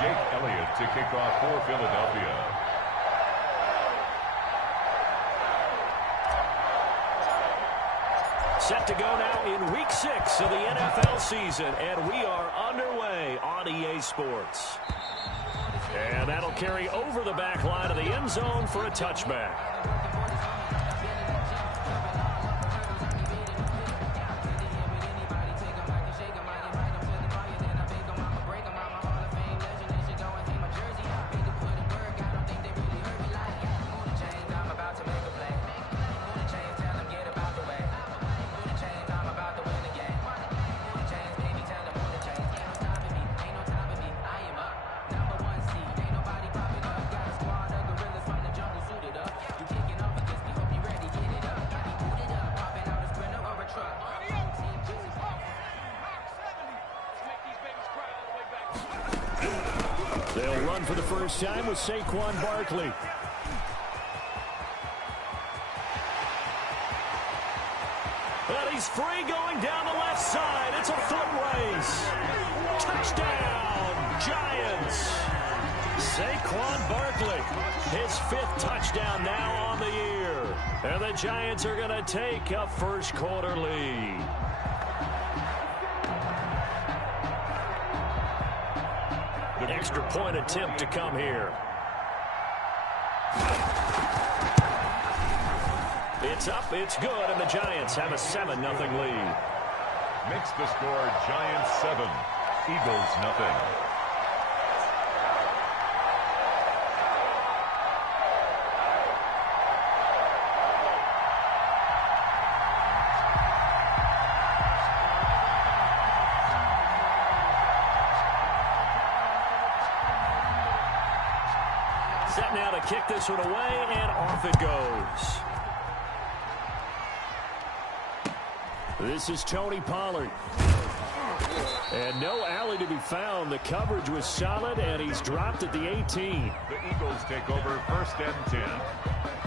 Jake Elliott to kick off for Philadelphia. Set to go now in Week 6 of the NFL season, and we are underway on EA Sports. And that'll carry over the back line of the end zone for a touchback. They'll run for the first time with Saquon Barkley. And he's free going down the left side. It's a foot race. Touchdown, Giants. Saquon Barkley, his 5th touchdown now on the year. And the Giants are going to take a first quarter lead. Extra point attempt to come here. It's up, it's good, and the Giants have a 7-0 lead. Makes the score Giants 7, Eagles nothing. Set now to kick this one away, and off it goes. This is Tony Pollard. And no alley to be found. The coverage was solid, and he's dropped at the 18. The Eagles take over 1st and 10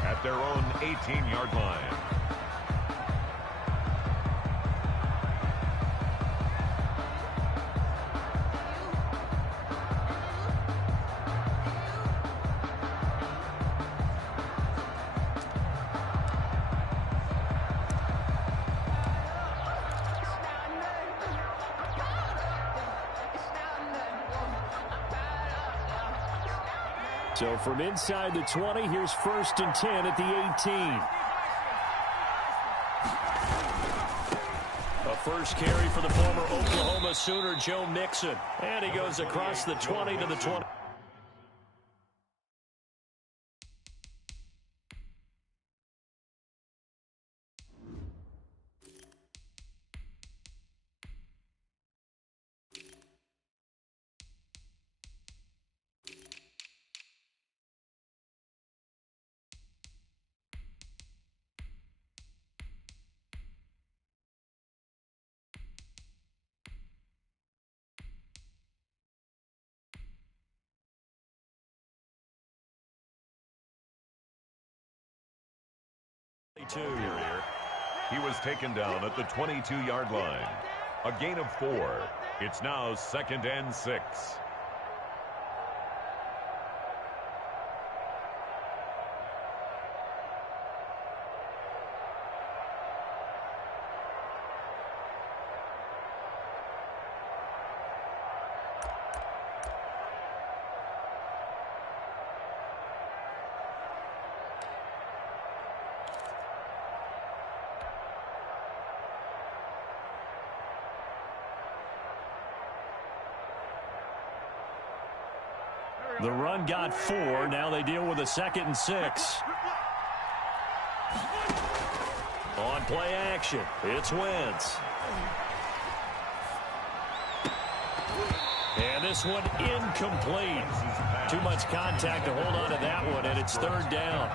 at their own 18-yard line. So from inside the 20, here's 1st and 10 at the 18. A first carry for the former Oklahoma Sooner, Joe Mixon. And he goes across the 20 to the 20. He was taken down at the 22-yard line. A gain of 4. It's now 2nd and 6. The run got 4. Now they deal with a 2nd and 6. On play action, it's Wentz. And this one incomplete. Too much contact to hold on to that one, and it's 3rd down.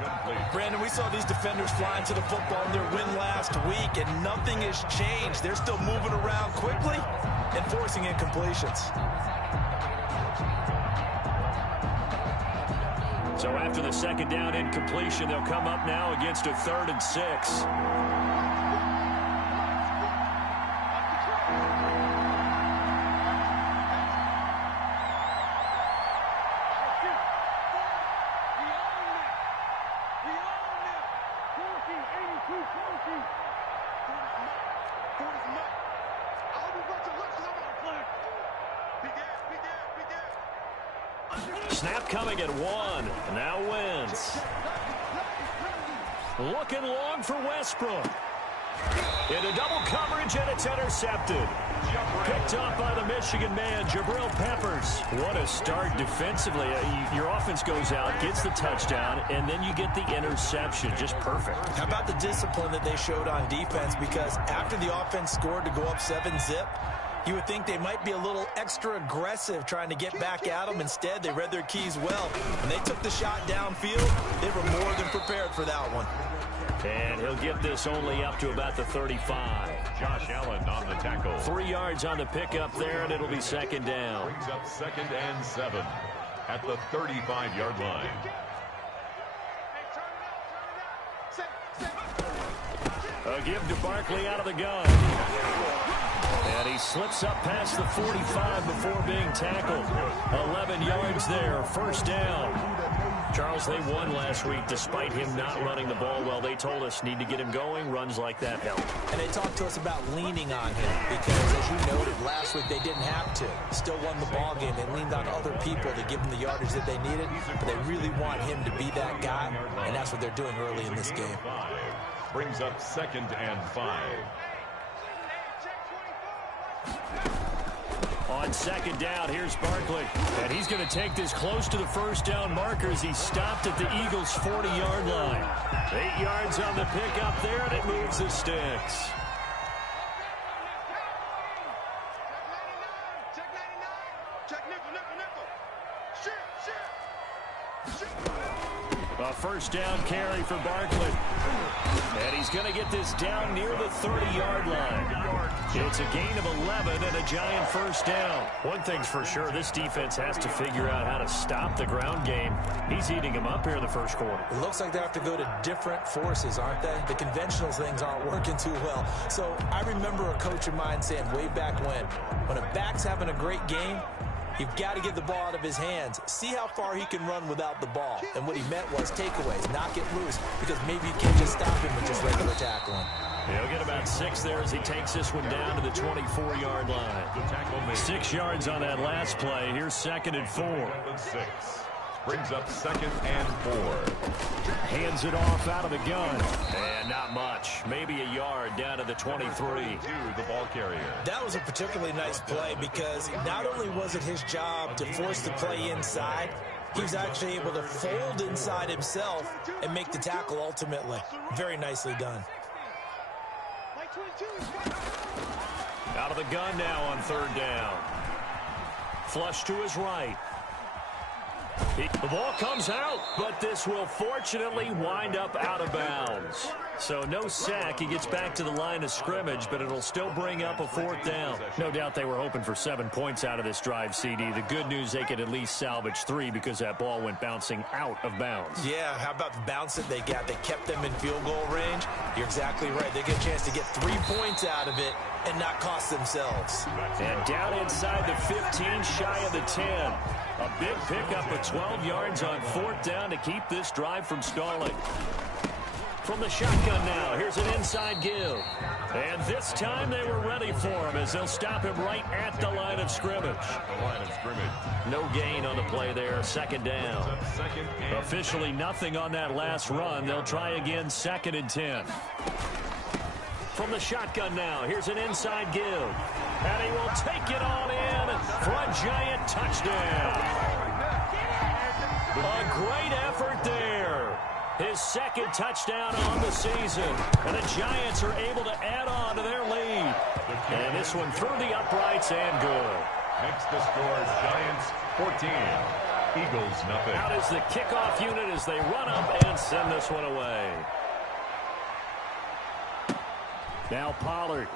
Brandon, we saw these defenders flying to the football in their win last week, and nothing has changed. They're still moving around quickly and forcing incompletions. So after the 2nd down incompletion, they'll come up now against a 3rd and 6. Snap coming at 1. Now Wentz. Looking long for Westbrook. Into double coverage, and it's intercepted. Picked off by the Michigan man, Jabril Peppers. What a start defensively. Your offense goes out, gets the touchdown, and then you get the interception. Just perfect. How about the discipline that they showed on defense? Because after the offense scored to go up 7-zip, you would think they might be a little extra aggressive trying to get back at them. Instead, they read their keys well. When they took the shot downfield, they were more than prepared for that one. And he'll get this only up to about the 35. Josh Allen on the tackle. 3 yards on the pickup there, and it'll be second down. Brings up 2nd and 7 at the 35-yard line. A give to Barkley out of the gun. And he slips up past the 45 before being tackled. 11 yards there, first down. Charles, they won last week despite him not running the ball well. They told us need to get him going. Runs like that help. And they talked to us about leaning on him because, as you noted, last week they didn't have to. Still won the ball game. They leaned on other people to give them the yardage that they needed, but they really want him to be that guy, and that's what they're doing early in this game. Brings up 2nd and 5. On second down, here's Barkley. And he's going to take this close to the first down marker as he stopped at the Eagles' 40-yard line. 8 yards on the pickup there, and it moves the sticks. A first down carry for Barkley. And he's going to get this down near the 30-yard line. It's a gain of 11 and a giant first down. One thing's for sure, this defense has to figure out how to stop the ground game. He's eating them up here in the first quarter. It looks like they have to go to different forces, aren't they? The conventional things aren't working too well. So I remember a coach of mine saying way back when a back's having a great game, you've got to get the ball out of his hands. See how far he can run without the ball. And what he meant was takeaways, knock it loose, because maybe you can't just stop him with just regular tackling. He'll get about 6 there as he takes this one down to the 24-yard line. 6 yards on that last play. Here's 2nd and 4. 6. Brings up 2nd and 4. Hands it off out of the gun. And not much. Maybe a yard down to the 23. The ball carrier. That was a particularly nice play because not only was it his job to force the play inside, he was actually able to fold inside himself and make the tackle ultimately. Very nicely done. Out of the gun now on 3rd down. Flush to his right. The ball comes out, but this will fortunately wind up out of bounds. So no sack. He gets back to the line of scrimmage, but it'll still bring up a 4th down. No doubt they were hoping for 7 points out of this drive, CD. The good news, they could at least salvage 3 because that ball went bouncing out of bounds. Yeah, how about the bounce that they got? They kept them in field goal range. You're exactly right. They get a chance to get 3 points out of it and not cost themselves. And down inside the 15, shy of the 10. A big pickup of 12 yards on 4th down to keep this drive from stalling. From the shotgun now, here's an inside give. And this time they were ready for him as they'll stop him right at the line of scrimmage. No gain on the play there, 2nd down. Officially nothing on that last run. They'll try again, 2nd and 10. From the shotgun now, here's an inside give. And he will take it on in for a giant touchdown. A great effort there. His 2nd touchdown on the season. And the Giants are able to add on to their lead. And this one through the uprights and good. Makes the score Giants 14. Eagles nothing. Out is the kickoff unit as they run up and send this one away. Now Pollard.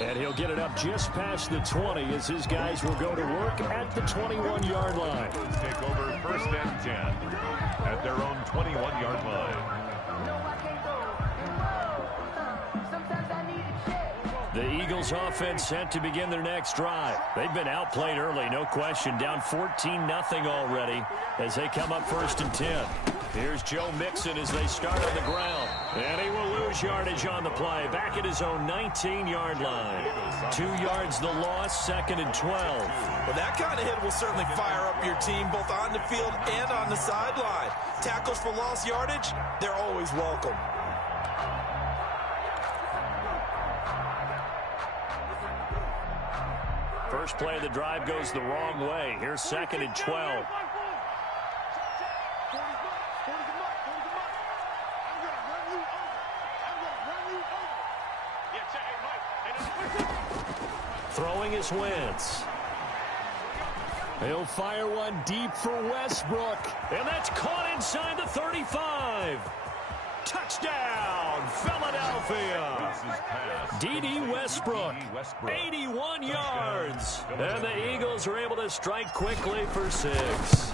And he'll get it up just past the 20 as his guys will go to work at the 21-yard line. Take over 1st and 10 at their own 21-yard line. The Eagles offense set to begin their next drive. They've been outplayed early, no question. Down 14-0 already as they come up 1st and 10. Here's Joe Mixon as they start on the ground. And he will lose yardage on the play. Back at his own 19-yard line. 2 yards the loss, 2nd and 12. Well, that kind of hit will certainly fire up your team, both on the field and on the sideline. Tackles for lost yardage, they're always welcome. First play of the drive goes the wrong way. Here's 2nd and 12. Throwing is Wentz. He'll fire one deep for Westbrook. And that's caught inside the 35. Touchdown, Philadelphia. D.D. Westbrook, 81 yards. And the Eagles are able to strike quickly for 6.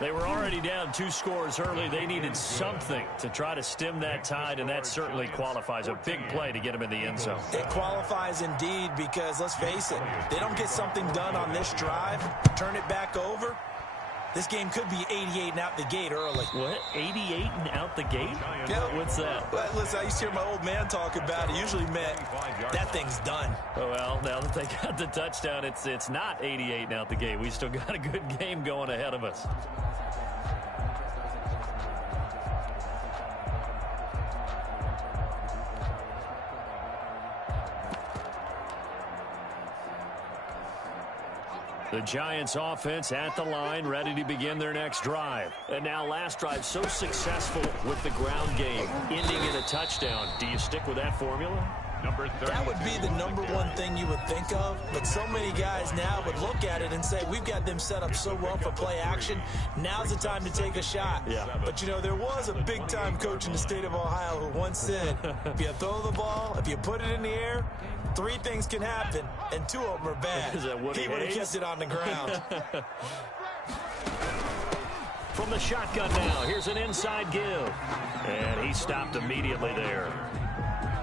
They were already down 2 scores early. They needed something to try to stem that tide, and that certainly qualifies. A big play to get them in the end zone. It qualifies indeed because, let's face it, they don't get something done on this drive, turn it back over, this game could be 88 and out the gate early. What? 88 and out the gate? Yeah. What's that? Well, listen, I used to hear my old man talk about it. Usually meant that thing's done. Oh, well, now that they got the touchdown, it's not 88 and out the gate. We still got a good game going ahead of us. The Giants offense at the line, ready to begin their next drive. And now last drive so successful with the ground game, ending in a touchdown. Do you stick with that formula? Number 30. That would be the number one thing you would think of, but so many guys now would look at it and say, we've got them set up so well for play action. Now's the time to take a shot. Yeah. But, you know, there was a big-time coach in the state of Ohio who once said, if you throw the ball, if you put it in the air, 3 things can happen, and 2 of them are bad. Is that Woody He would have Hayes? kept it on the ground. From the shotgun now, here's an inside give. And he stopped immediately there.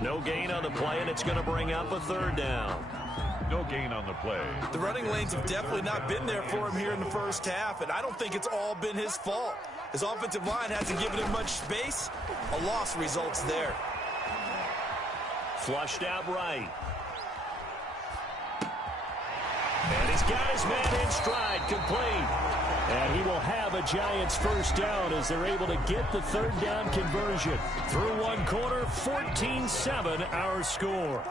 No gain on the play, and it's going to bring up a 3rd down. No gain on the play. The running lanes have definitely not been there for him here in the first half, and I don't think it's all been his fault. His offensive line hasn't given him much space. A loss results there. Flushed out right. And he's got his man in stride, complete. And he will have a Giants first down as they're able to get the 3rd down conversion. Through one quarter, 14-7 our score.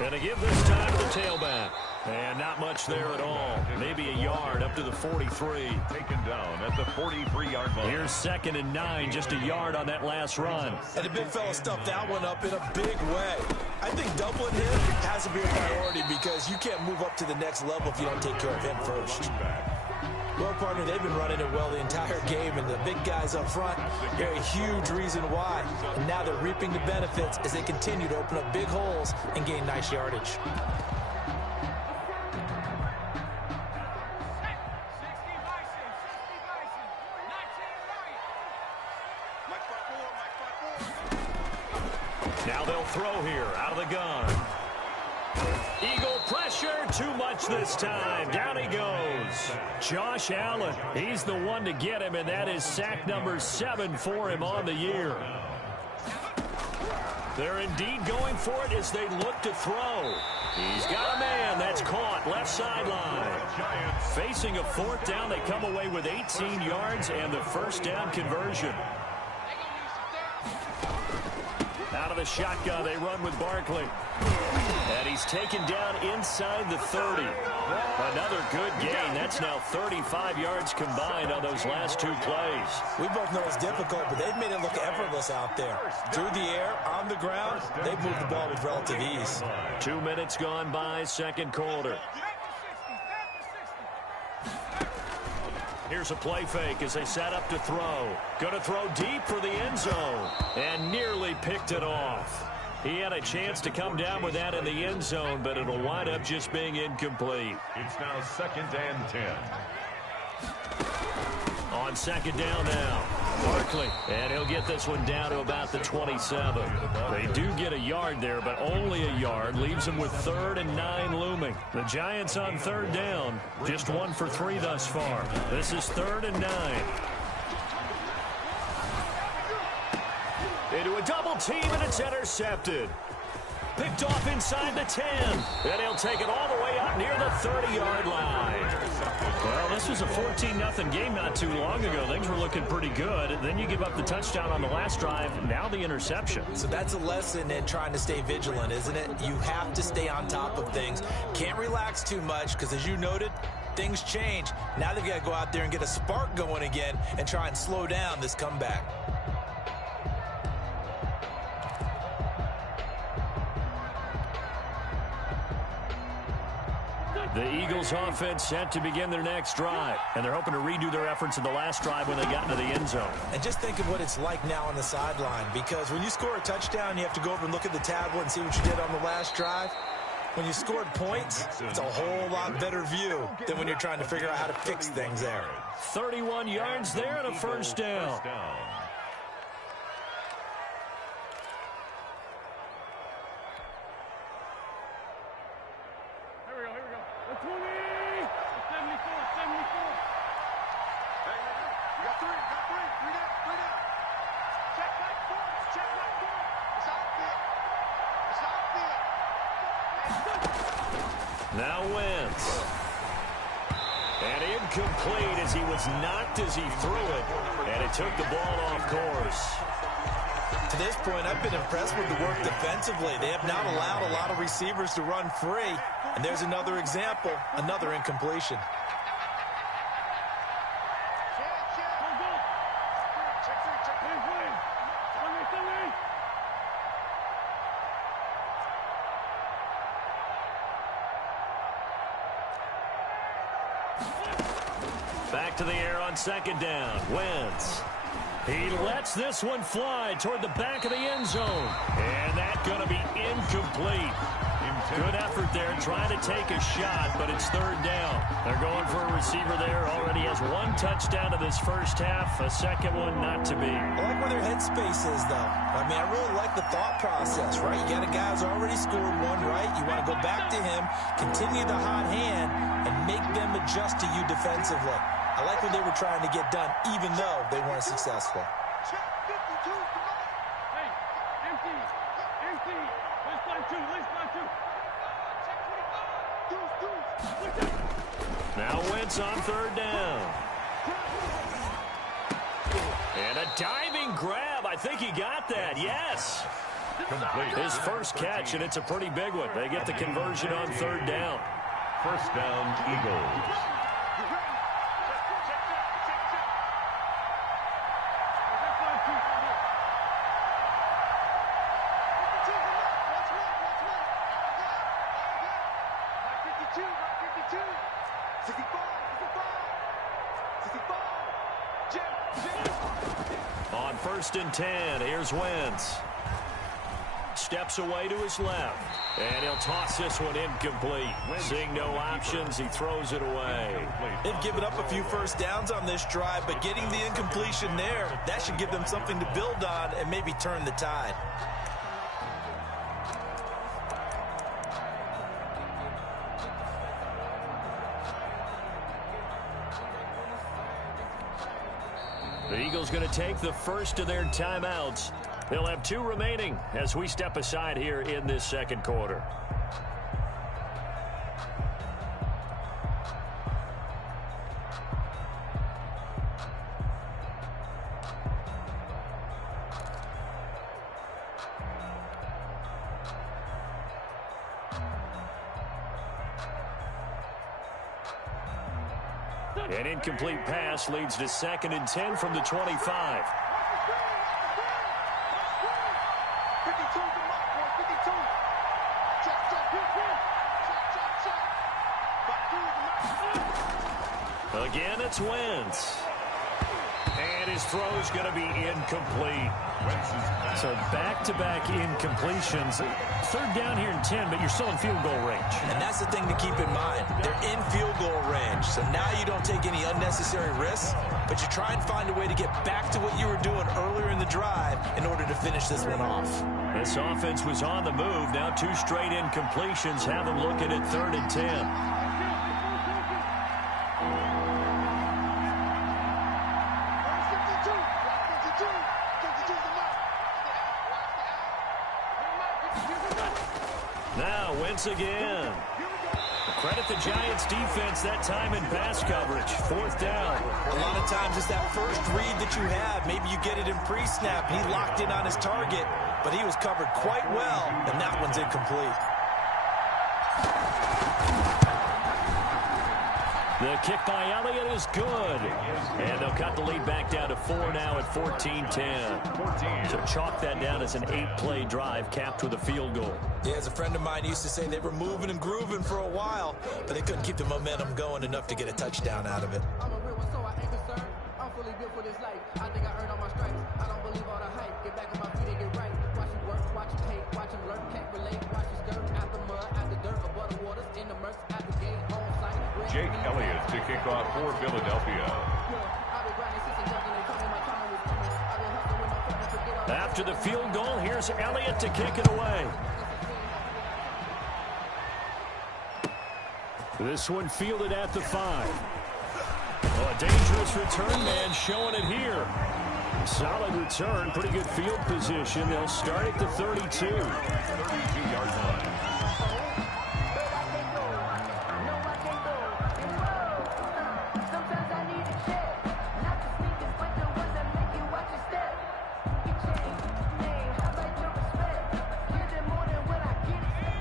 And to give this time to the tailback. And not much there at all. Maybe a yard up to the 43. Taken down at the 43-yard line. Here's 2nd and 9, just a yard on that last run. And the big fella stuffed that one up in a big way. I think doubling him has to be a priority because you can't move up to the next level if you don't take care of him first. Well, partner, they've been running it well the entire game, and the big guys up front, they're a huge reason why. And now they're reaping the benefits as they continue to open up big holes and gain nice yardage. Now they'll throw here out of the gun. Eagle pressure, too much this time. Down he goes. Josh Allen, he's the one to get him, and that is sack number 7 for him on the year. They're indeed going for it as they look to throw. He's got a man that's caught left sideline. Facing a 4th down, they come away with 18 yards and the first down conversion. Out of the shotgun, they run with Barkley. And he's taken down inside the 30. Another good gain. That's now 35 yards combined on those last 2 plays. We both know it's difficult, but they've made it look effortless out there. Through the air, on the ground, they've moved the ball with relative ease. 2 minutes gone by, 2nd quarter. Here's a play fake as they set up to throw. Going to throw deep for the end zone. And nearly picked it off. He had a chance to come down with that in the end zone, but it'll wind up just being incomplete. It's now 2nd and 10. On 2nd down now. Barkley, and he'll get this one down to about the 27. They do get a yard there, but only a yard. Leaves them with 3rd and 9 looming. The Giants on 3rd down, just 1 for 3 thus far. This is 3rd and 9. Into a double team, and it's intercepted. Picked off inside the 10. And he'll take it all the way out near the 30-yard line. Well, this was a 14-0 game not too long ago. Things were looking pretty good. Then you give up the touchdown on the last drive. Now the interception. So that's a lesson in trying to stay vigilant, isn't it? You have to stay on top of things. Can't relax too much because, as you noted, things change. Now they've got to go out there and get a spark going again and try and slow down this comeback. The Eagles offense set to begin their next drive, and they're hoping to redo their efforts in the last drive when they got into the end zone. And just think of what it's like now on the sideline, because when you score a touchdown, you have to go over and look at the tablet and see what you did on the last drive. When you scored points, it's a whole lot better view than when you're trying to figure out how to fix things there. 31 yards there and a first down. Now Wentz. And incomplete as he was knocked as he threw it. And it took the ball off course. To this point, I've been impressed with the work defensively. They have not allowed a lot of receivers to run free. And there's another example, another incompletion. Back to the air on 2nd down. Wentz. He lets this one fly toward the back of the end zone. And that's going to be incomplete. Good effort there trying to take a shot, but it's 3rd down. They're going for a receiver there. Already has 1 touchdown in this first half. A second one not to be. I like where their headspace is, though. I mean, I really like the thought process, right? You got a guy who's already scored 1, right? You want to go back to him, continue the hot hand, and make them adjust to you defensively. I like what they were trying to get done, even though they weren't successful. Hey, empty. Let's play two. Now Wentz on 3rd down. And a diving grab. I think he got that. Yes. Complete. His first catch, and it's a pretty big one. They get the conversion on 3rd down. First down, Eagles. On 1st and 10, here's Wentz. Steps away to his left. And he'll toss this one incomplete. Seeing no options, he throws it away. They've given up a few first downs on this drive, but getting the incompletion there, that should give them something to build on and maybe turn the tide. The Eagles going to take the first of their timeouts. They'll have 2 remaining as we step aside here in this second quarter. An incomplete pass leads to 2nd and 10 from the 25. Again, it's Wentz. And his throw is going to be incomplete. So back-to-back incompletions. Third down here and 10, but you're still in field goal range. And that's the thing to keep in mind. They're in field goal range. So now you don't take any unnecessary risks, but you try and find a way to get back to what you were doing earlier in the drive in order to finish this one off. This offense was on the move. Now 2 straight incompletions have them looking at 3rd and 10. Now Wentz again. Credit the Giants defense that time in pass coverage. 4th down. A lot of times it's that first read that you have. Maybe you get it in pre-snap. He locked in on his target, but he was covered quite well, and that one's incomplete. The kick by Elliott is good. And they'll cut the lead back down to 4 now at 14-10. So chalk that down as an 8-play drive capped with a field goal. Yeah, as a friend of mine used to say, they were moving and grooving for a while, but they couldn't keep the momentum going enough to get a touchdown out of it. I'm a real one, so I ain't concerned. I'm fully built for this life. I think I earned all my stripes. I don't believe all the hype. Get back on my feet and get right. Watch him work, watch him hate, watch him lurk, can't relate. Watch him skirt out the mud, out the dirt, above the waters, in the murks, out the game, on site. Jake Elliott to kick off for Philadelphia. After the field goal, here's Elliott to kick it away. This one fielded at the 5. Oh, a dangerous return man showing it here. Solid return, pretty good field position. They'll start at the 32. 32-yard line.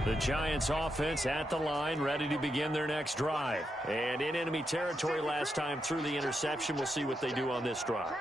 The Giants offense at the line, ready to begin their next drive. And in enemy territory last time through the interception. We'll see what they do on this drive.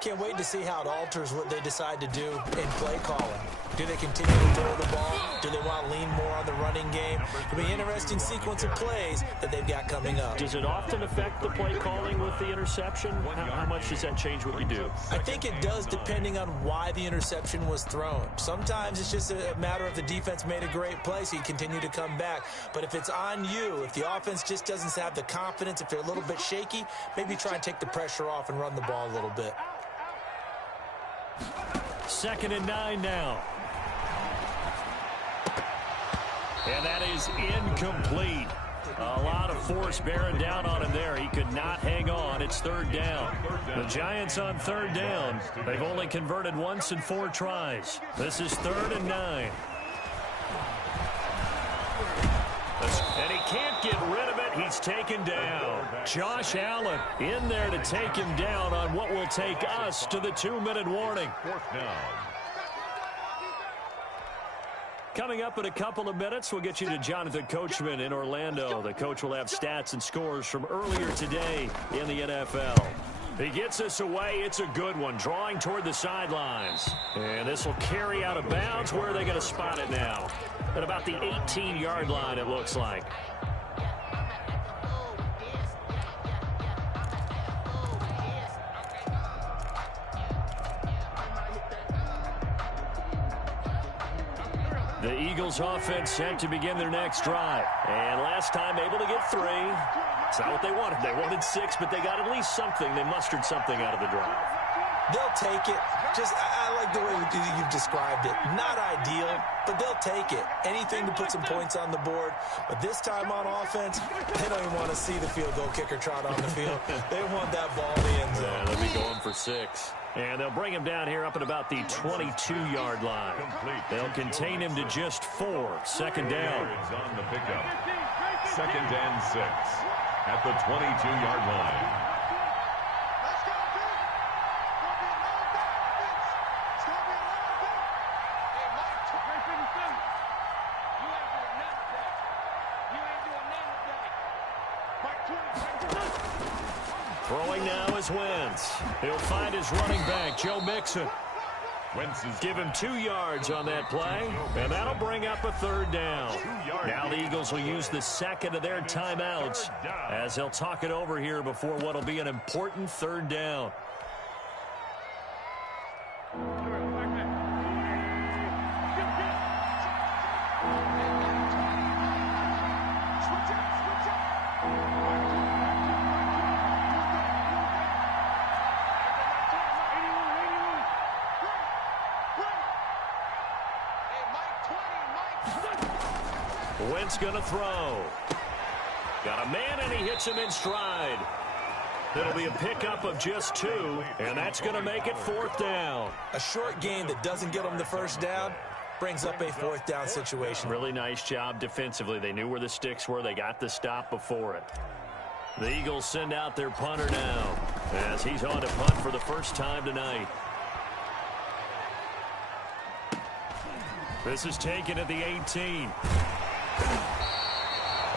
Can't wait to see how it alters what they decide to do in play calling. Do they continue to throw the ball? Do they want to lean more on the running game? It'll be an interesting sequence of plays that they've got coming up. Does it often affect the play calling with the interception? How much does that change what you do? I think it does, depending on why the interception was thrown. Sometimes it's just a matter of the defense made a great play, so you continue to come back. But if it's on you, if the offense just doesn't have the confidence, if they're a little bit shaky, maybe try and take the pressure off and run the ball a little bit. 2nd and 9 now. And that is incomplete. A lot of force bearing down on him there. He could not hang on. It's 3rd down. The Giants on 3rd down. They've only converted once in 4 tries. This is 3rd and 9. And he can't get rid of it. He's taken down. Josh Allen in there to take him down on what will take us to the 2-minute warning. 4th down. Coming up in a couple of minutes, we'll get you to Jonathan Coachman in Orlando. The coach will have stats and scores from earlier today in the NFL. He gets us away. It's a good one, drawing toward the sidelines. And this will carry out of bounds. Where are they going to spot it now? At about the 18-yard line, it looks like. The Eagles offense set to begin their next drive. And last time able to get 3. It's not what they wanted. They wanted 6, but they got at least something. They mustered something out of the drive. They'll take it. I like the way you've described it. Not ideal, but they'll take it. Anything to put some points on the board. But this time on offense, they don't even want to see the field goal kicker trot on the field. They want that ball in the end zone. Yeah, they'll be going for 6. And they'll bring him down here up at about the 22-yard line. They'll contain him to just 4. 2nd down. On the pickup. 2nd and 6 at the 22-yard line. Throwing now is Wentz. He'll find his running back, Joe Mixon. Give him 2 yards on that play, and that'll bring up a 3rd down. Now the Eagles will use the 2nd of their timeouts as they'll talk it over here before what will be an important 3rd down. Wentz going to throw. Got a man, and he hits him in stride. It'll be a pickup of just 2, and that's going to make it 4th down. A short game that doesn't get them the first down brings up a 4th down situation. Really nice job defensively. They knew where the sticks were. They got the stop before it. The Eagles send out their punter now as he's on to punt for the first time tonight. This is taken at the 18.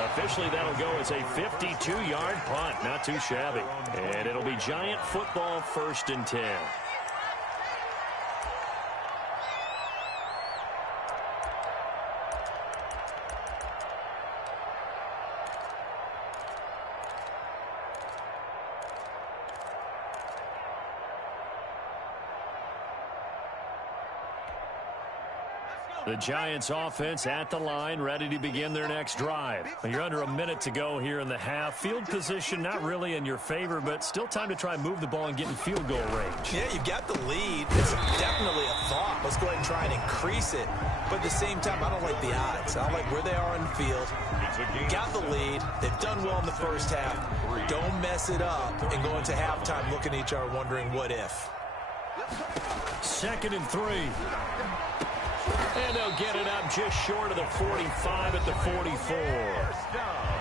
Officially, that'll go as a 52-yard punt. Not too shabby. And it'll be Giant football, 1st and 10. The Giants offense at the line, ready to begin their next drive. You're under a minute to go here in the half. Field position not really in your favor, but still time to try and move the ball and get in field goal range. Yeah, you've got the lead. It's definitely a thought. Let's go ahead and try and increase it. But at the same time, I don't like the odds. I don't like where they are in the field. Got the lead. They've done well in the first half. Don't mess it up and go into halftime looking at each other wondering what if. 2nd and 3. And they'll get it up just short of the 45 at the 44.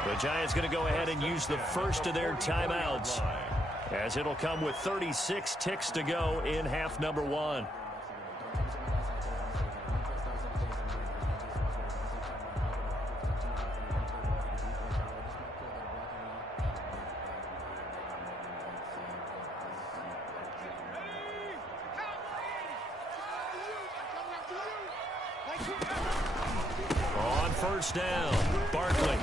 The Giants going to go ahead and use the first of their timeouts, as it'll come with 36 ticks to go in half number 1. On 1st down, Barkley.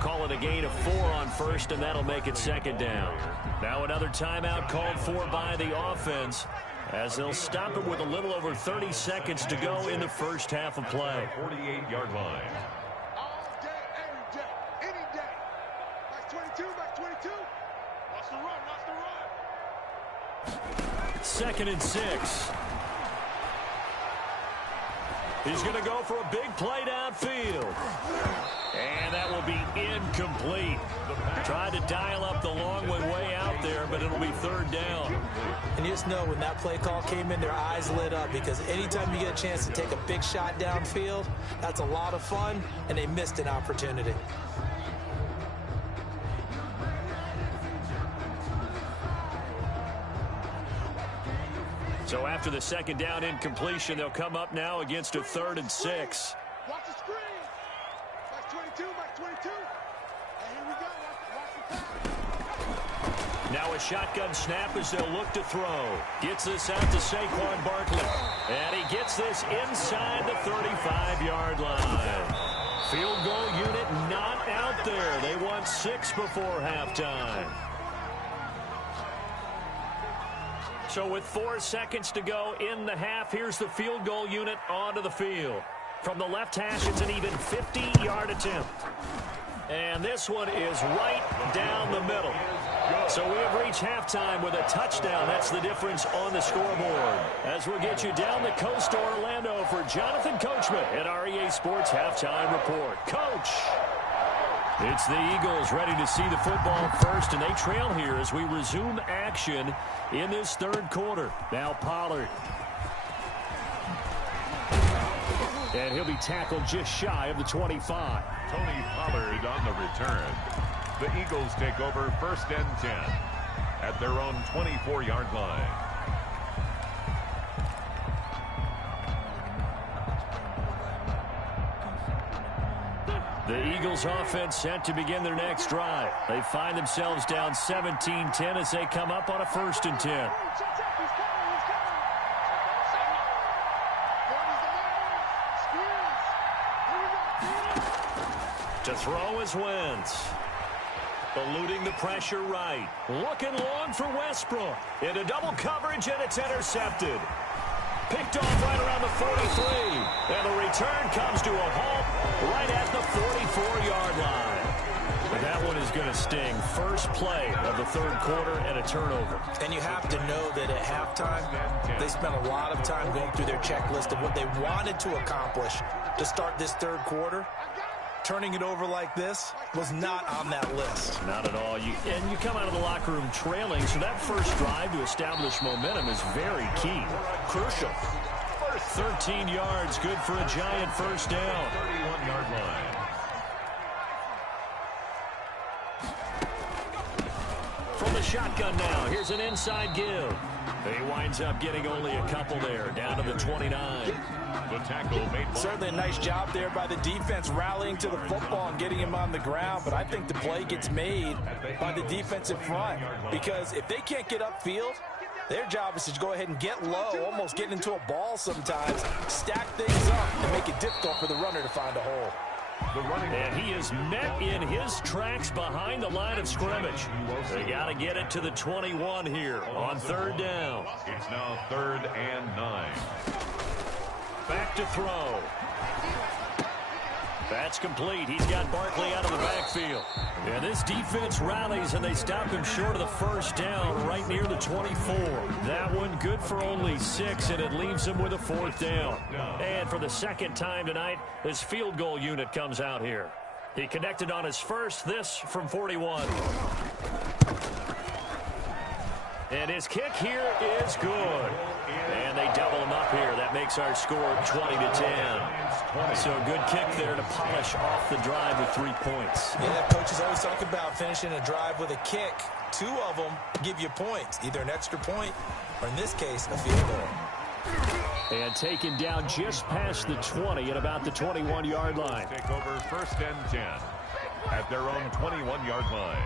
Call it a gain of 4 on 1st, and that'll make it 2nd down. Now another timeout called for by the offense, as they'll stop it with a little over 30 seconds to go in the first half of play. 48-yard line. All day, every day, any day. Max 22, Max 22. Watch the run, watch the run. 2nd and 6. He's going to go for a big play downfield. And that will be incomplete. Tried to dial up the long one way out there, but it'll be 3rd down. And you just know when that play call came in, their eyes lit up, because anytime you get a chance to take a big shot downfield, that's a lot of fun, and they missed an opportunity. So after the 2nd down incompletion, they'll come up now against a 3rd and 6. Watch the screen. Max 22, Max 22. And here we go. Watch the pass. Now a shotgun snap as they'll look to throw. Gets this out to Saquon Barkley. And he gets this inside the 35-yard line. Field goal unit not out there. They want 6 before halftime. So with 4 seconds to go in the half, here's the field goal unit onto the field. From the left hash, it's an even 50-yard attempt. And this one is right down the middle. So we have reached halftime with a touchdown. That's the difference on the scoreboard. As we'll get you down the coast to Orlando for Jonathan Coachman at our EA Sports Halftime Report. Coach! It's the Eagles ready to see the football first, and they trail here as we resume action in this 3rd quarter. Now Pollard. And he'll be tackled just shy of the 25. Tony Pollard on the return. The Eagles take over 1st and 10 at their own 24-yard line. The Eagles offense set to begin their next drive. They find themselves down 17-10 as they come up on a 1st and 10. To throw is Wentz. Eluding the pressure right. Looking long for Westbrook. Into double coverage, and it's intercepted. Picked off right around the 43. And the return comes to a halt right at the 44-yard line. That one is going to sting. First play of the third quarter and a turnover. And you have to know that at halftime, they spent a lot of time going through their checklist of what they wanted to accomplish to start this third quarter. Turning it over like this was not on that list. Not at all. And you come out of the locker room trailing, so that first drive to establish momentum is very key. Crucial. 13 yards, good for a Giant first down. 31-yard line. From the shotgun now, here's an inside give. He winds up getting only a couple there, down to the 29. The tackle made. Certainly a nice job there by the defense rallying to the football and getting him on the ground, but I think the play gets made by the defensive front because if they can't get upfield, their job is to go ahead and get low, almost get into a ball sometimes, stack things up, and make it difficult for the runner to find a hole. And he is met in his tracks behind the line of scrimmage. They got to get it to the 21 here on third down. It's now 3rd and 9. Back to throw. That's complete. He's got Barkley out of the backfield. And this defense rallies, and they stop him short of the first down right near the 24. That one good for only 6, and it leaves him with a 4th down. And for the second time tonight, his field goal unit comes out here. He connected on his first, this from 41. And his kick here is good. And they double him up here. That makes our score 20-10. So a good kick there to polish off the drive with 3 points. Yeah, coaches always talk about finishing a drive with a kick. 2 of them give you points, either an extra point or, in this case, a field goal. And taken down just past the 20 at about the 21-yard line. Take over 1st and 10 at their own 21-yard line.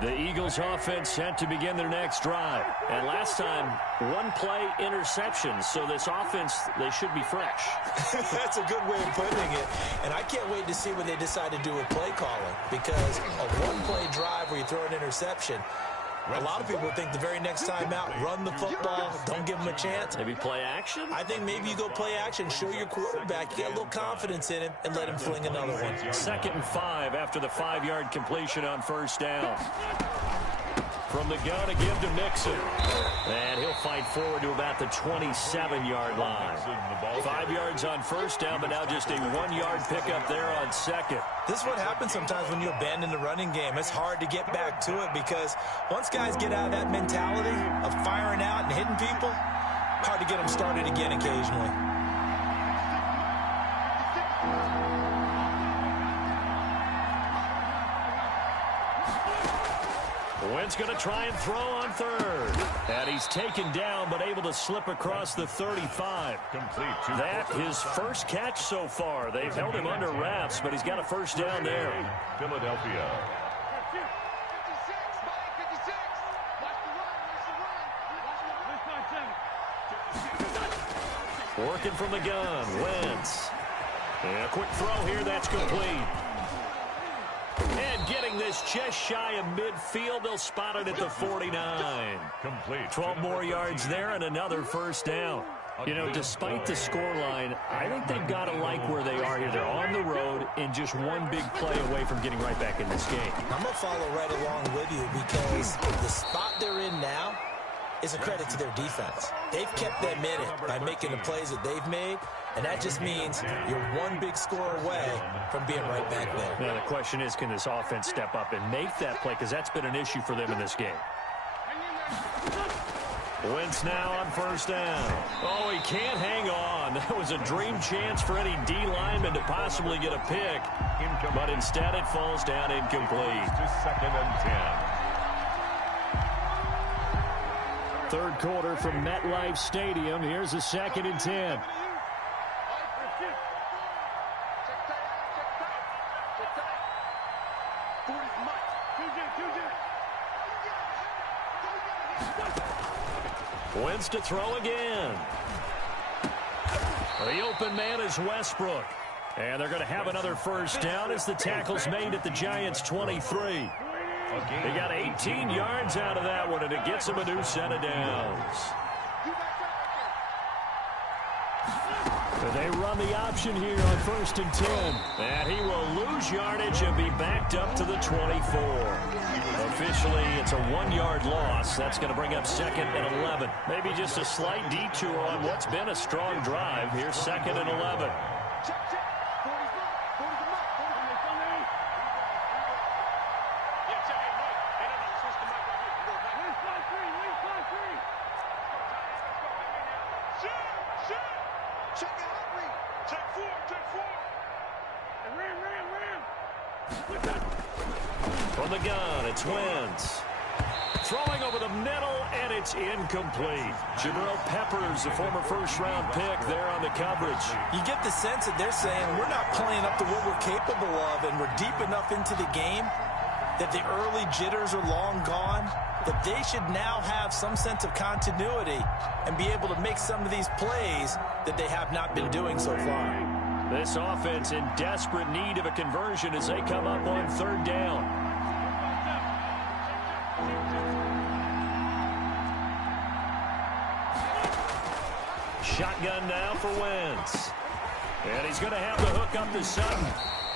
The Eagles offense set to begin their next drive. And last time, 1-play interception. So this offense, they should be fresh. That's a good way of putting it. And I can't wait to see what they decide to do with play calling. Because a 1-play drive where you throw an interception, a lot of people think the very next time out, run the football, don't give them a chance. Maybe play action? I think maybe you go play action, show your quarterback, you get a little confidence in him, and let him fling another one. 2nd and 5 after the 5-yard completion on first down. From the gun, a give to Mixon. And he'll fight forward to about the 27-yard line. 5 yards on first down, but now just a 1-yard pickup there on second. This is what happens sometimes when you abandon the running game. It's hard to get back to it because once guys get out of that mentality of firing out and hitting people, hard to get them started again occasionally. Wentz going to try and throw on third. And he's taken down, but able to slip across the 35. Complete. That his first catch so far. They've held him under wraps, but he's got a first down there. Philadelphia. 56. Watch the run. Working from the gun, Wentz. And a quick throw here, that's complete. And getting this just shy of midfield, they'll spot it at the 49. Complete. 12 more yards there and another first down. You know, despite the scoreline, I think they've got to like where they are here. They're on the road and just one big play away from getting right back in this game. I'm going to follow right along with you because the spot they're in now is a credit to their defense. They've kept them in it by making the plays that they've made, and that just means you're one big score away from being right back there. Now, the question is, can this offense step up and make that play? Because that's been an issue for them in this game. Wentz now on first down. Oh, he can't hang on. That was a dream chance for any D lineman to possibly get a pick. But instead it falls down incomplete. To 2nd and 10. Third quarter from MetLife Stadium. Here's a 2nd and 10. Wentz to throw again. The open man is Westbrook. And they're going to have another first down as the tackle's made at the Giants' 23. He got 18 yards out of that one, and it gets him a new set of downs. They run the option here on 1st and 10. And he will lose yardage and be backed up to the 24. Officially, it's a 1-yard loss. That's going to bring up 2nd and 11. Maybe just a slight detour on what's been a strong drive. Here's 2nd and 11. From the gun, it's Wentz. Throwing over the middle, and it's incomplete. Jabril Peppers, the former first-round pick, there on the coverage. You get the sense that they're saying we're not playing up to what we're capable of, and we're deep enough into the game that the early jitters are long gone, that they should now have some sense of continuity and be able to make some of these plays that they have not been doing so far. This offense in desperate need of a conversion as they come up on 3rd down. Shotgun now for Wentz. And he's going to have to hook up to Sutton.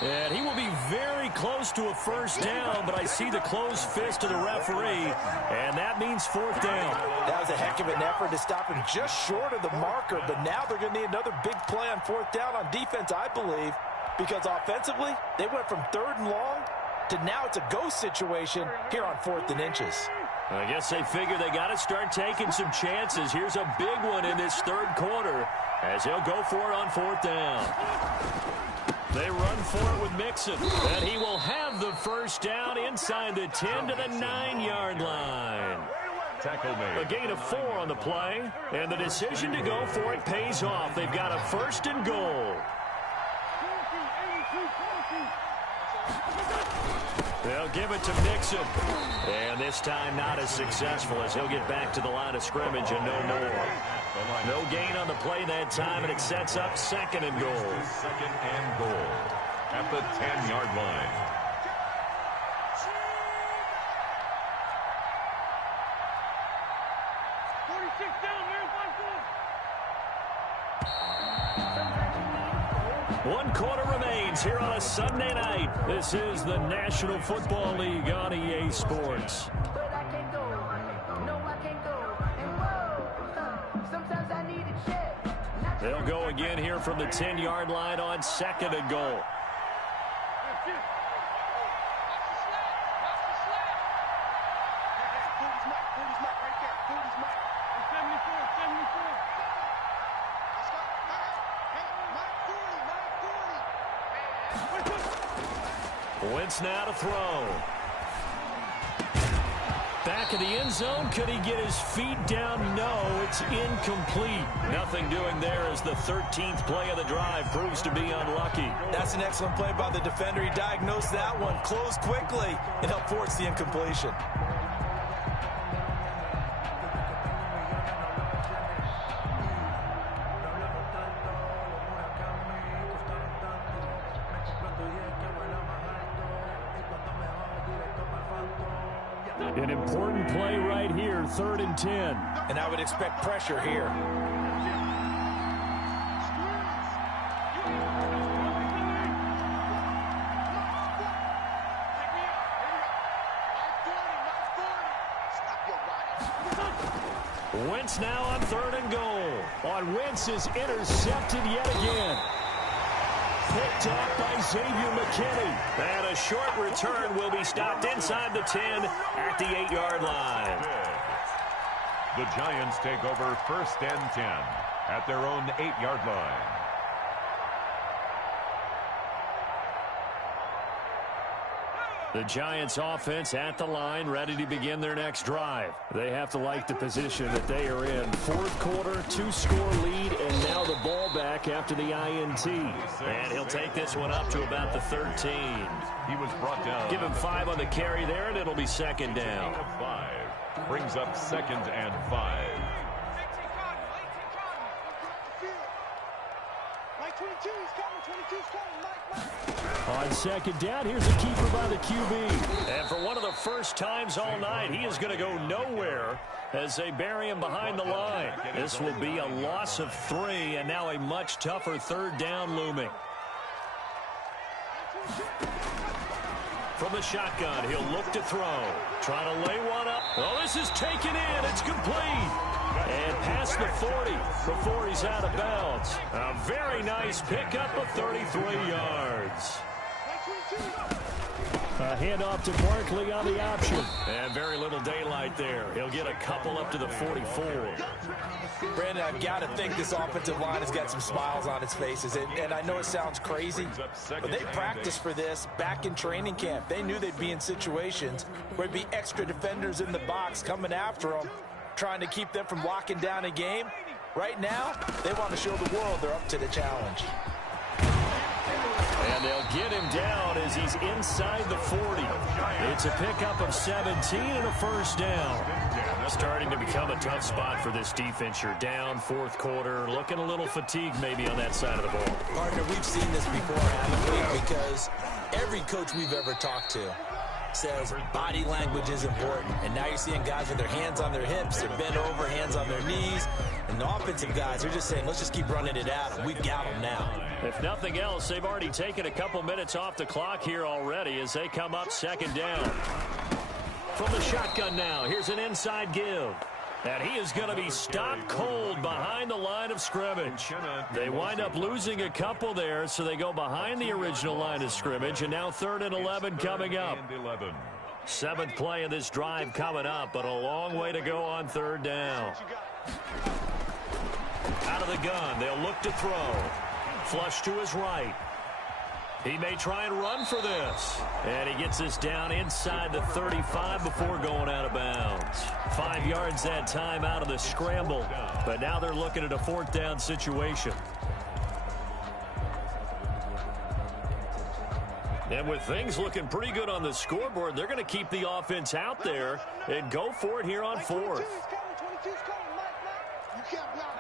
And he will be very close to a 1st down, but I see the closed fist of the referee, and that means 4th down. That was a heck of an effort to stop him just short of the marker, but now they're going to need another big play on 4th down on defense, I believe, because offensively, they went from 3rd and long to now it's a go situation here on 4th and inches. I guess they figure they got to start taking some chances. Here's a big one in this 3rd quarter as he'll go for it on 4th down. They run for it with Mixon, and he will have the 1st down inside the 10 to the 9-yard line. Tackle made. A gain of 4 on the play, and the decision to go for it pays off. They've got a 1st and goal. They'll give it to Mixon. And this time not as successful as he'll get back to the line of scrimmage and no more. No gain on the play that time, and it sets up 2nd and goal. 2nd and goal at the 10-yard line. One quarter remains here on a Sunday night. This is the National Football League on EA Sports. But I can't go. No, I can't go. And whoa, sometimes I need a check. They'll go again here from the 10-yard line on 2nd and goal. Wentz now to throw. Back of the end zone. Could he get his feet down? No, it's incomplete. Nothing doing there as the 13th play of the drive proves to be unlucky. That's an excellent play by the defender. He diagnosed that one, closed quickly, and helped force the incompletion. An important play right here, 3rd and 10. And I would expect pressure here. Wentz now on 3rd and goal. On Wentz is intercepted yet again. Picked off by Xavier McKinney. And a short return will be stopped inside the 10 at the 8-yard line. The Giants take over 1st and 10 at their own 8-yard line. The Giants offense at the line, ready to begin their next drive. They have to like the position that they are in. 4th quarter, 2-score lead, and now the ball back after the INT. And he'll take this one up to about the 13. He was brought down. Give him 5 on the carry there, and it'll be 2nd down. 5 brings up 2nd and 5. Like 20 22, he's coming. 22's coming. Mike. On second down, here's a keeper by the QB. And for one of the first times all night, he is going to go nowhere as they bury him behind the line. This will be a loss of 3, and now a much tougher third down looming. From the shotgun, he'll look to throw. Trying to lay one up. Oh, this is taken in. It's complete. And past the 40 before he's out of bounds. A very nice pickup of 33 yards. A handoff to Barkley on the option. And very little daylight there. He'll get a couple up to the 44. Brandon, I've got to think this offensive line has got some smiles on its faces. And I know it sounds crazy, but they practiced for this back in training camp. They knew they'd be in situations where there'd be extra defenders in the box coming after them, trying to keep them from locking down a game. Right now, they want to show the world they're up to the challenge. And they'll get him down as he's inside the 40. It's a pickup of 17 and a first down. Starting to become a tough spot for this defense. You're down fourth quarter, looking a little fatigued maybe on that side of the ball. Partner, we've seen this before, haven't we? Because every coach we've ever talked to says body language is important. And now you're seeing guys with their hands on their hips, they're bent over, hands on their knees. And the offensive guys are just saying, let's just keep running it at them. We've got them now. If nothing else, they've already taken a couple minutes off the clock here already as they come up second down. From the shotgun now, here's an inside give. And he is going to be stopped cold behind the line of scrimmage. They wind up losing a couple there, so they go behind the original line of scrimmage, and now 3rd and 11 coming up. 7th play of this drive coming up, but a long way to go on 3rd down. Out of the gun, they'll look to throw. Flush to his right. He may try and run for this. And he gets this down inside the 35 before going out of bounds. 5 yards that time out of the scramble. But now they're looking at a 4th down situation. And with things looking pretty good on the scoreboard, they're going to keep the offense out there and go for it here on 4th. 22's coming. Mike. You can't block.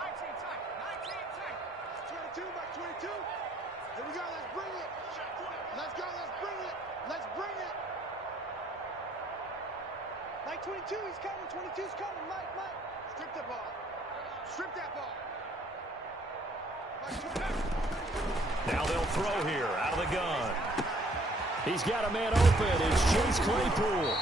22, Mike, 22. Here we go. Let's bring it. Let's go. Let's bring it. Let's bring it. Mike, 22, he's coming. 22's coming. Mike. Strip the ball. Strip that ball. Mike, 22. Now they'll throw here out of the gun. He's got a man open. It's Chase Claypool.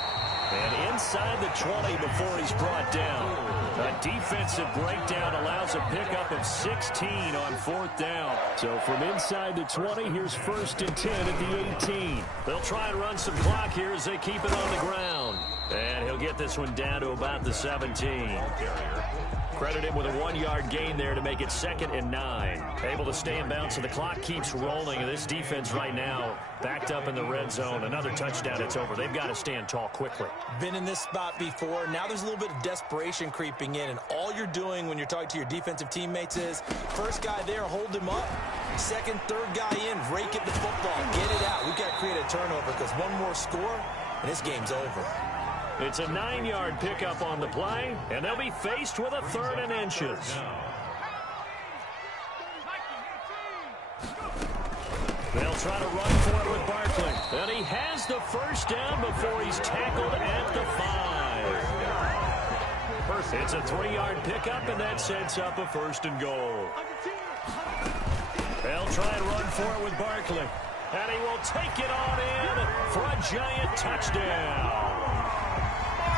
And inside the 20 before he's brought down. A defensive breakdown allows a pickup of 16 on 4th down. So from inside the 20, here's 1st and 10 at the 18. They'll try and run some clock here as they keep it on the ground. And he'll get this one down to about the 17. Credit him with a 1-yard gain there to make it 2nd and 9. Able to stay in bounds, so the clock keeps rolling. And this defense right now backed up in the red zone. Another touchdown, it's over. They've got to stand tall quickly. Been in this spot before. Now there's a little bit of desperation creeping in. And all you're doing when you're talking to your defensive teammates is, first guy there, hold him up. Second, third guy in, rake at the football. Get it out. We've got to create a turnover because one more score, and this game's over. It's a 9-yard pickup on the play, and they'll be faced with a 3rd and inches. They'll try to run for it with Barkley. And he has the first down before he's tackled at the 5. It's a 3-yard pickup, and that sets up a 1st and goal. They'll try and run for it with Barkley. And he will take it on in for a giant touchdown.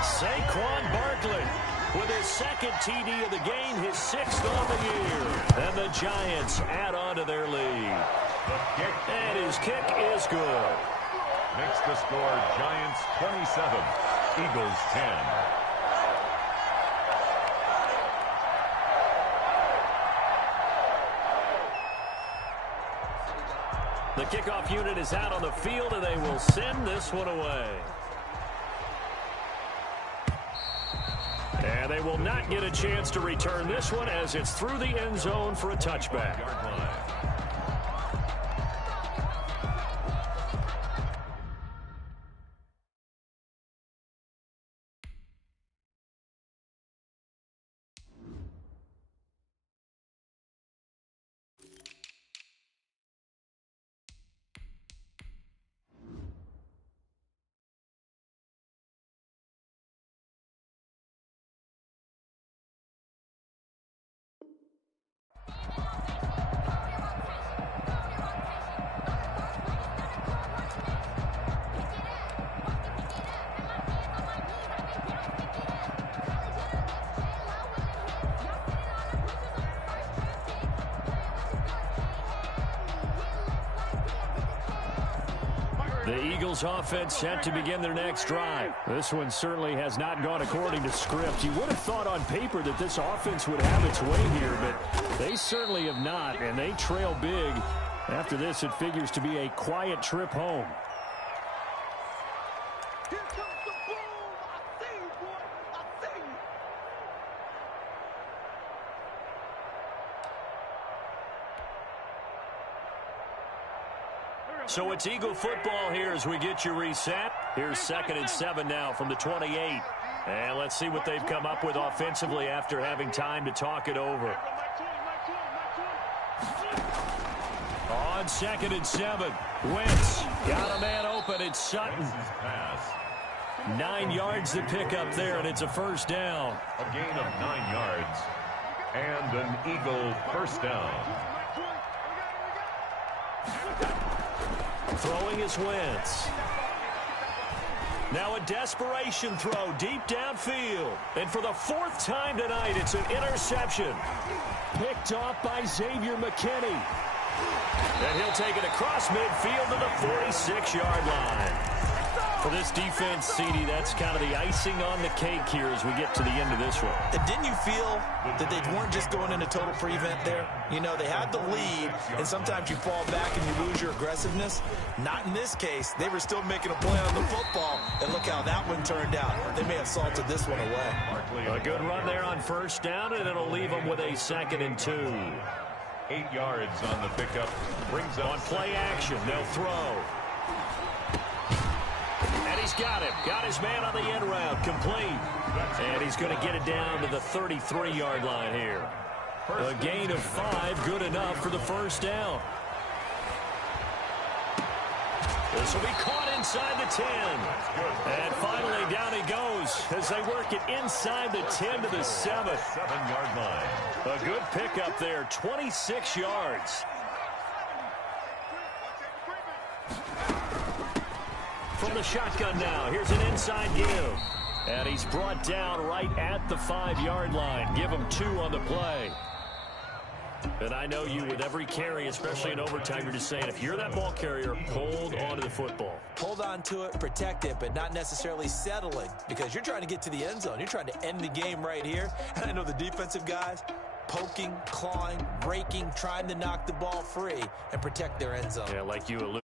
Saquon Barkley with his 2nd TD of the game, his 6th on the year. And the Giants add on to their lead. And his kick is good. Makes the score Giants 27, Eagles 10. The kickoff unit is out on the field, and they will send this one away. And they will not get a chance to return this one as it's through the end zone for a touchback. The Eagles offense set to begin their next drive. This one certainly has not gone according to script. You would have thought on paper that this offense would have its way here, but they certainly have not, and they trail big. After this, it figures to be a quiet trip home. Here comes the boom. I see you, boy. I see you. So it's Eagle football here as we get you reset. Here's 2nd and 7 now from the 28. And let's see what they've come up with offensively after having time to talk it over. On 2nd and 7, Wentz got a man open. It's Sutton. 9 yards to pick up there, and it's a first down. A gain of 9 yards and an Eagle first down. Throwing is Wentz. Now a desperation throw deep downfield. And for the 4th time tonight, it's an interception. Picked off by Xavier McKinney. And he'll take it across midfield to the 46-yard line. For this defense, CD, that's kind of the icing on the cake here as we get to the end of this one. And didn't you feel that they weren't just going into total prevent there? You know, they had the lead, and sometimes you fall back and you lose your aggressiveness. Not in this case. They were still making a play on the football, and look how that one turned out. They may have salted this one away. A good run there on first down, and it'll leave them with a 2nd and 2. 8 yards on the pickup. Brings up on play action. They'll throw. And he's got him. Got his man on the end route. Complete. And he's going to get it down to the 33-yard line here. A gain of 5. Good enough for the first down. This will be caught inside the 10. And finally down he goes as they work it inside the 10 to the 7. 7-yard line. A good pickup there. 26 yards. From the shotgun now, here's an inside give. And he's brought down right at the 5-yard line. Give him 2 on the play. And I know you, with every carry, especially in overtime, you're just saying, if you're that ball carrier, hold on to the football. Hold on to it, protect it, but not necessarily settling, because you're trying to get to the end zone. You're trying to end the game right here. And I know the defensive guys, poking, clawing, breaking, trying to knock the ball free and protect their end zone. Yeah, like you alluded.